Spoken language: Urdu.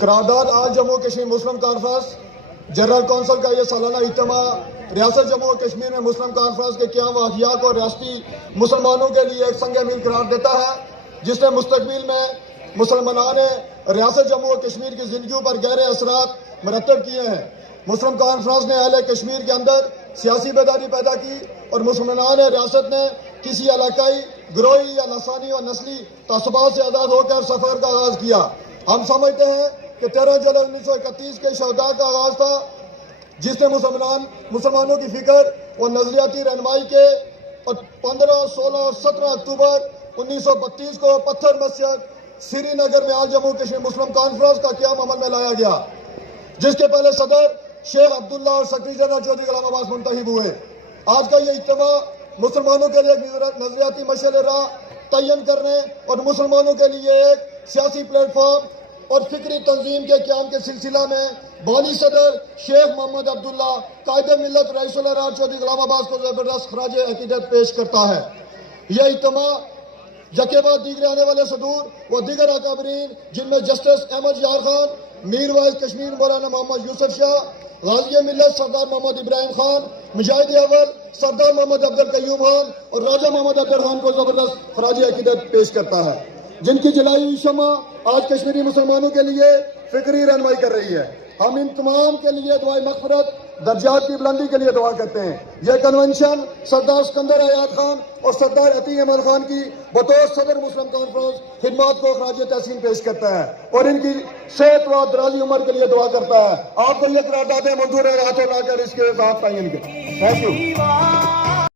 قرارداد آج جموں کشمیر مسلم کانفرنس جنرل کونسل کا یہ سالانہ اجتماع ریاست جموں و کشمیر میں مسلم کانفرنس کے قیام و احیا کو ریاستی مسلمانوں کے لیے ایک سنگ میل قرار دیتا ہے، جس نے مستقبل میں مسلمانان ریاست جموں و کشمیر کی زندگیوں پر گہرے اثرات مرتب کیے ہیں۔ مسلم کانفرنس نے اہل کشمیر کے اندر سیاسی بیداری پیدا کی اور مسلمانان ریاست نے کسی علاقائی، گروہی یا لسانی اور نسلی تعصبات سے آزاد ہو کر سفر کا آغاز کیا۔ ہم سمجھتے ہیں کہ 13 جولائی 1931 کے شہداء کا آغاز تھا، جس نے مسلمانوں کی فکر اور نظریاتی رہنمائی کے، اور 15، 16 اور 17 اکتوبر 1932 کو پتھر مسجد سری نگر میں آج جموں کشمیر مسلم کانفرنس کا قیام عمل میں لایا گیا، جس کے پہلے صدر شیخ عبداللہ اور سیکرٹری جنرل چودھری غلام عباس منتخب ہوئے۔ آج کا یہ اجتماع مسلمانوں کے لیے ایک نظریاتی مشعل راہ تعین کرنے اور مسلمانوں کے لیے ایک سیاسی پلیٹ فارم اور فکری تنظیم کے قیام کے سلسلہ میں بانی صدر شیخ محمد عبداللہ قائد ملت رئیس الارحام چودھری غلام عباس کو زبردست خراج عقیدت پیش کرتا ہے۔ یہ اجتماع یکے بعد دیگر آنے والے صدور و دیگر اکابرین، جن میں جسٹس احمد یار خان، میر وائس کشمیر مولانا محمد یوسف شاہ، غازی ملت سردار محمد ابراہیم خان، مجاہد اول سردار محمد عبد القیوم خان اور راجہ محمد عبد الرحمان کو زبردست خراج عقیدت پیش کرتا ہے، جن کی جلائی ہوئی شمع آج کشمیری مسلمانوں کے لیے فکری رہنمائی کر رہی ہے۔ ہم ان تمام کے لیے دعائے مغفرت، درجات کی بلندی کے لیے دعا کرتے ہیں۔ یہ کنونشن سردار سکندر حیات خان اور سردار عتیق احمد خان کی بطور صدر مسلم کانفرنس خدمات کو خراج تحسین پیش کرتا ہے اور ان کی صحت و درازی عمر کے لیے دعا کرتا ہے۔ آپ کو یہ قراردادیں منظور ہے، ہاتھوں لا کر اس کے ساتھ تعین کریں۔ Thank you.